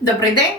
Добрий день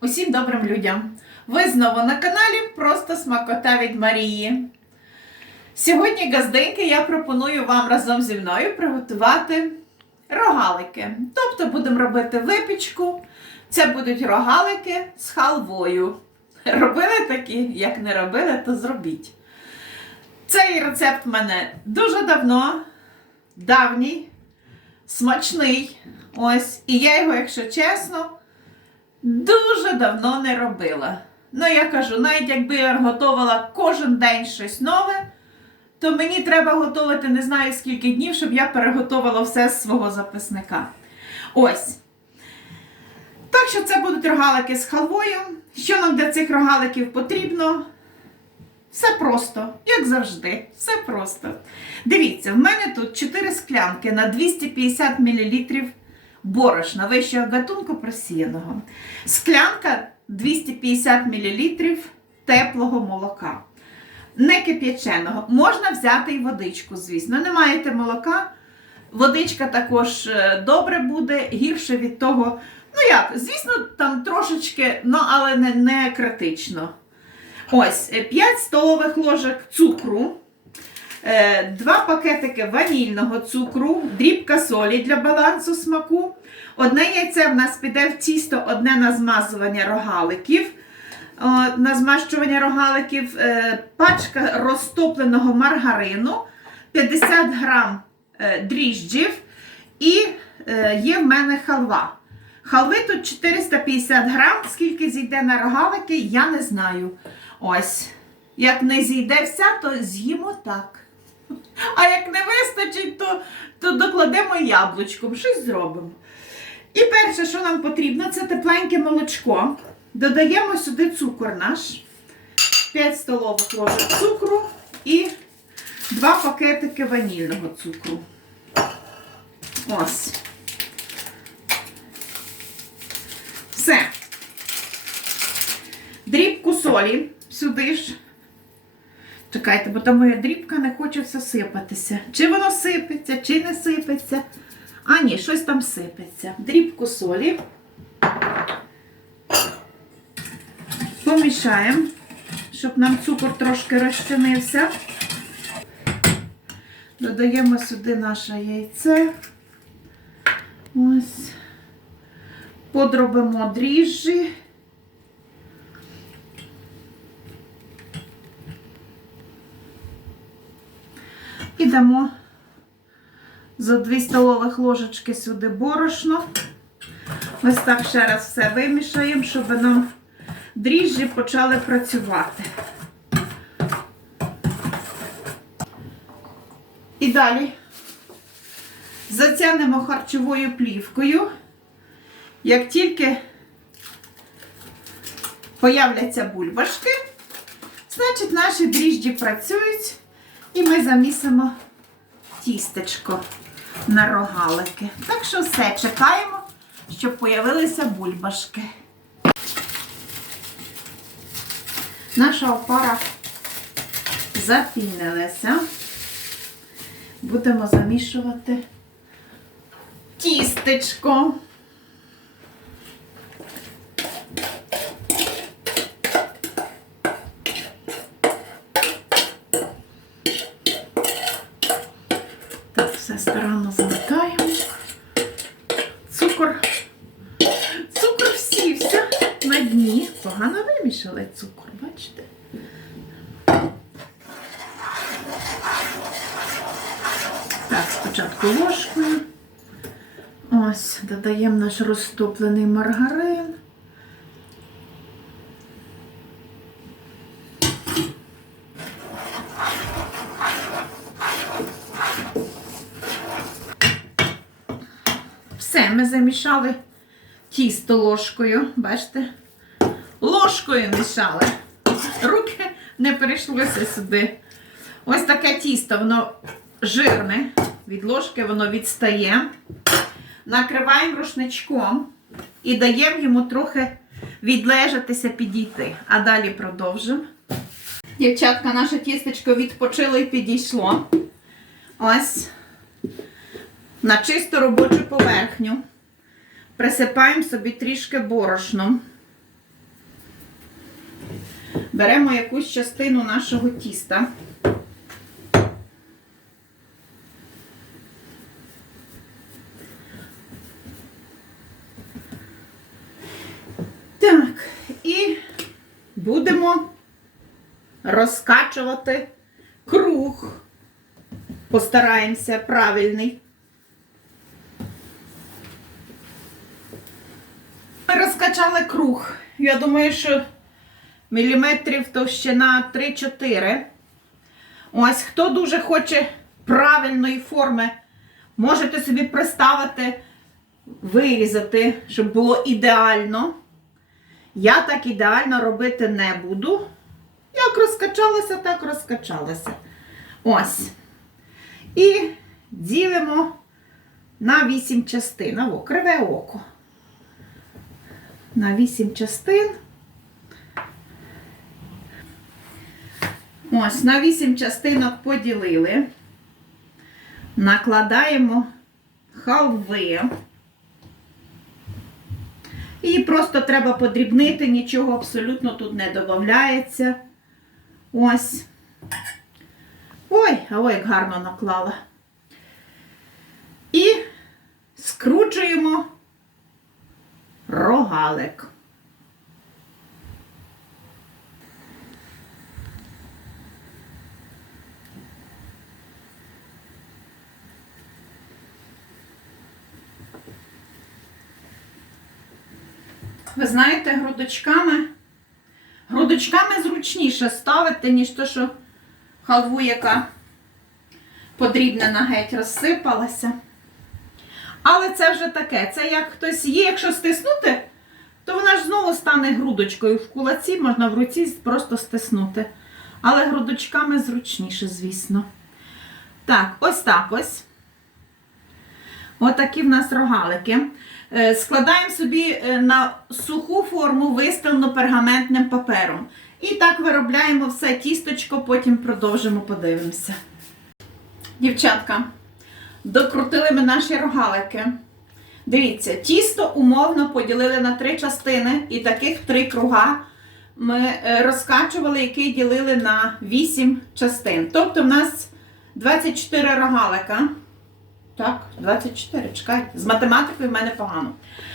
усім добрим людям! Ви знову на каналі Просто Смакота від Марії. Сьогодні, газденьки, я пропоную вам разом зі мною приготувати рогалики. Тобто будемо робити випічку. Це будуть рогалики з халвою. Робили такі? Як не робили, то зробіть. Цей рецепт в мене дуже давно, давній, смачний. Ось, і я його, якщо чесно, дуже давно не робила. Ну, я кажу, навіть якби я готувала кожен день щось нове, то мені треба готувати не знаю скільки днів, щоб я переготувала все з свого записника. Ось. Так що це будуть рогалики з халвою. Що нам для цих рогаликів потрібно? Все просто, як завжди, все просто. Дивіться, в мене тут 4 склянки на 250 мл борошна вищого гатунку просіяного. Склянка 250 мл теплого молока. Не кип'яченого. Можна взяти і водичку, звісно. Не маєте молока. Водичка також е, добре буде, гірше від того. Ну як, звісно, там трошечки, ну, але не, не критично. Ось, 5 столових ложок цукру. Е, Два пакетики ванільного цукру, дрібка солі для балансу смаку. Одне яйце в нас піде в тісто, одне на змазування рогаликів. На змащування рогаликів е, пачка розтопленого маргарину, 50 грам е, дріжджів і є в мене халва. Халви тут 450 грам, скільки зійде на рогалики, я не знаю. Ось. Як не зійде вся, то з'їмо так. А як не вистачить, то, то докладемо яблучком, щось зробимо. І перше, що нам потрібно, це тепленьке молочко. Додаємо сюди цукор наш, 5 столових ложок цукру і 2 пакетики ванільного цукру. Ось. Все. Дрібку солі сюди ж. Чекайте, бо там моя дрібка не хоче все сипатися. Чи воно сипеться, чи не сипеться. А, ні, щось там сипеться. Дрібку солі. Помішаємо, щоб нам цукор трошки розчинився. Додаємо сюди наше яйце. Ось. Подробимо дріжджі. І дамо за 2 столових ложечки сюди борошно. Ось так ще раз все вимішаємо, щоб нам дріжджі почали працювати. І далі затягнемо харчовою плівкою. Як тільки появляться бульбашки, значить наші дріжджі працюють. І ми замісимо тістечко на рогалики. Так що все, чекаємо, щоб появилися бульбашки. Наша опара запінилася. Будемо замішувати тістечко. Все замикаємо. Цукор. Цукор всівся на дні. Погано вимішали цукор, бачите? Так, спочатку ложкою. Ось, додаємо наш розтоплений маргарин. Все, ми замішали тісто ложкою. Бачите? Ложкою мішали. Руки не перейшлося сюди. Ось таке тісто, воно жирне. Від ложки воно відстає. Накриваємо рушничком і даємо йому трохи відлежатися, підійти. А далі продовжимо. Дівчатка, наше тістечко відпочило і підійшло. Ось на чисту робочу поверхню. присипаємо собі трішки борошном. Беремо якусь частину нашого тіста. Так, і будемо розкачувати круг. Постараємося правильний. Ми розкачали круг. Я думаю, що міліметрів товщина 3-4. Ось, хто дуже хоче правильної форми, можете собі представити, вирізати, щоб було ідеально. Я так ідеально робити не буду. Як розкачалося, так розкачалося. Ось. І ділимо на 8 частин. Або криве око. На 8 частин. Ось, на 8 частинок поділили. Накладаємо халви. І просто треба подрібнити, нічого абсолютно тут не додається. Ось. Ой, ой, як гарно наклала. І скручуємо рогалик. Ви знаєте, грудочками, грудочками зручніше ставити, ніж то, що халву, яка подрібнена геть розсипалася. Але це вже таке. Це як хтось є, якщо стиснути, то вона ж знову стане грудочкою. В кулаці можна в руці просто стиснути. Але грудочками зручніше, звісно. Так, ось так ось. Отакі в нас рогалики. Е, Складаємо собі е, на суху форму виставлену пергаментним папером. І так виробляємо все тісточко, потім продовжимо, подивимося. Дівчатка, докрутили ми наші рогалики. Дивіться, тісто умовно поділили на три частини, і таких три круга ми е, розкачували, які ділили на 8 частин. Тобто в нас 24 рогалика. Так, 24, чекайте. З математикою в мене погано.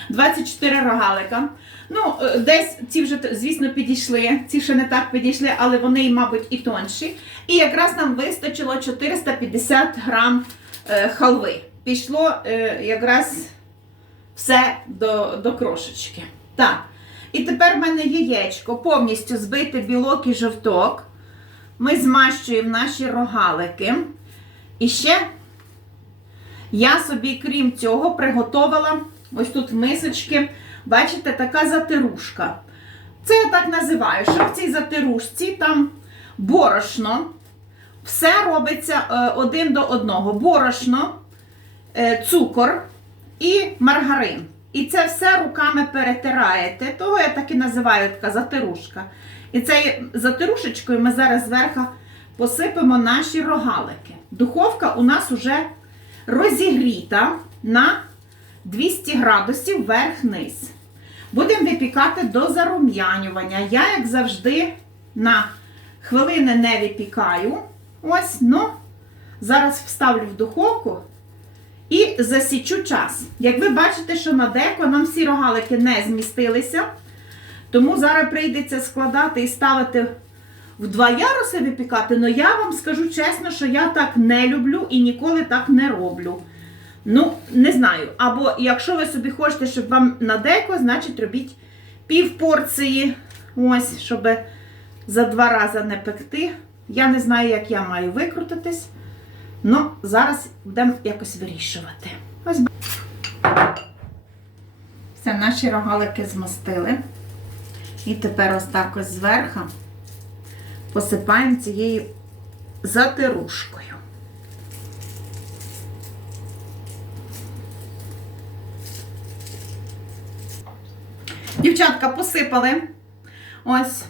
24 рогалика. Ну, е, десь ці вже, звісно, підійшли. Ці ще не так підійшли, але вони, мабуть, і тонші. І якраз нам вистачило 450 грам халви. Пішло е, якраз все до, до крошечки. Так. І тепер в мене яєчко повністю збити білок і жовток. Ми змащуємо наші рогалики. І ще я собі, крім цього, приготувала ось тут в мисочки, бачите, така затирушка. Це я так називаю, що в цій затирушці там борошно. Все робиться е, один до одного. Борошно, е, цукор і маргарин. І це все руками перетираєте. Того я так і називаю така затирушка. І цією затирушечкою ми зараз зверху посипемо наші рогалики. Духовка у нас вже розігріта на 200 градусів вверх-низ. Будемо випікати до зарум'янювання. Я, як завжди, на хвилини не випікаю. Ось, ну, зараз вставлю в духовку і засічу час. Як ви бачите, що на деко нам всі рогалики не змістилися, тому зараз прийдеться складати і ставити в два яруси випікати, але я вам скажу чесно, що я так не люблю і ніколи так не роблю. Ну, не знаю. Або якщо ви собі хочете, щоб вам на деко, значить робіть пів порції, ось, щоб за два рази не пекти. Я не знаю, як я маю викрутитись. Ну, зараз будемо якось вирішувати. Ось. Все, наші рогалики змастили. І тепер ось так ось зверху посипаємо цією затирушкою. Дівчатка посипали. Ось.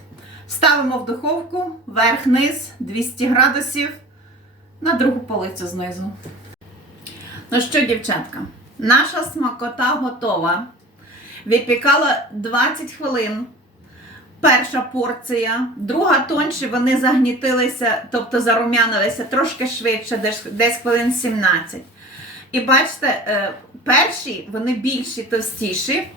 Ставимо в духовку верх-низ 200 градусів на другу полицю знизу. Ну що, дівчатка, наша смакота готова. Випікала 20 хвилин. Перша порція, друга тонші вони загнітилися, тобто зарум'янилися трошки швидше, десь, десь хвилин 17. І бачите, е, перші вони більші, товстіші.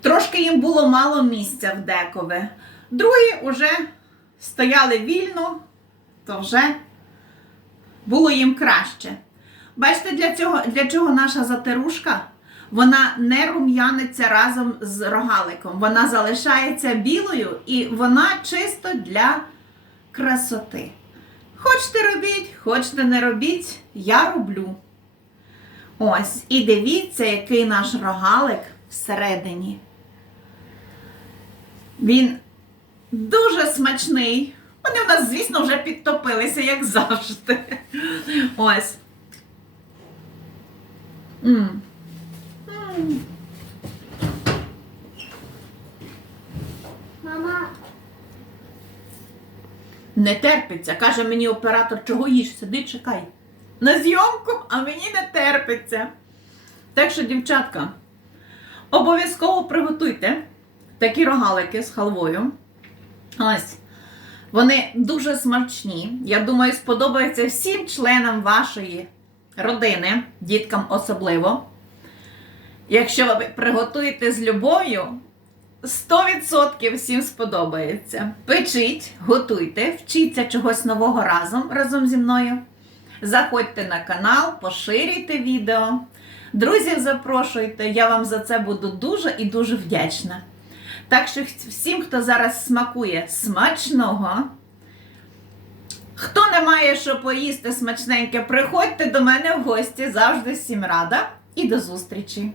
Трошки їм було мало місця в декове. Другі вже стояли вільно, то вже було їм краще. Бачите, для, цього, для чого наша затерушка? Вона не рум'яниться разом з рогаликом. Вона залишається білою і вона чисто для красоти. Хочете робіть, хочете не робіть, я роблю. Ось, і дивіться, який наш рогалик всередині. Він дуже смачний. Вони в нас, звісно, вже підтопилися, як завжди. Ось. м м Мама, Не терпиться. Каже мені оператор, чого їш? Сиди, чекай. На зйомку, а мені не терпиться. Так що, дівчатка, обов'язково приготуйте такі рогалики з халвою. Ось. Вони дуже смачні. Я думаю, сподобаються всім членам вашої родини, діткам особливо. Якщо ви приготуєте з любов'ю, 100% всім сподобається. Печіть, готуйте, вчіться чогось нового разом разом зі мною. Заходьте на канал, поширюйте відео. Друзів запрошуйте, я вам за це буду дуже і дуже вдячна. Так що всім, хто зараз смакує смачного. Хто не має що поїсти смачненьке, приходьте до мене в гості, завжди всім рада і до зустрічі!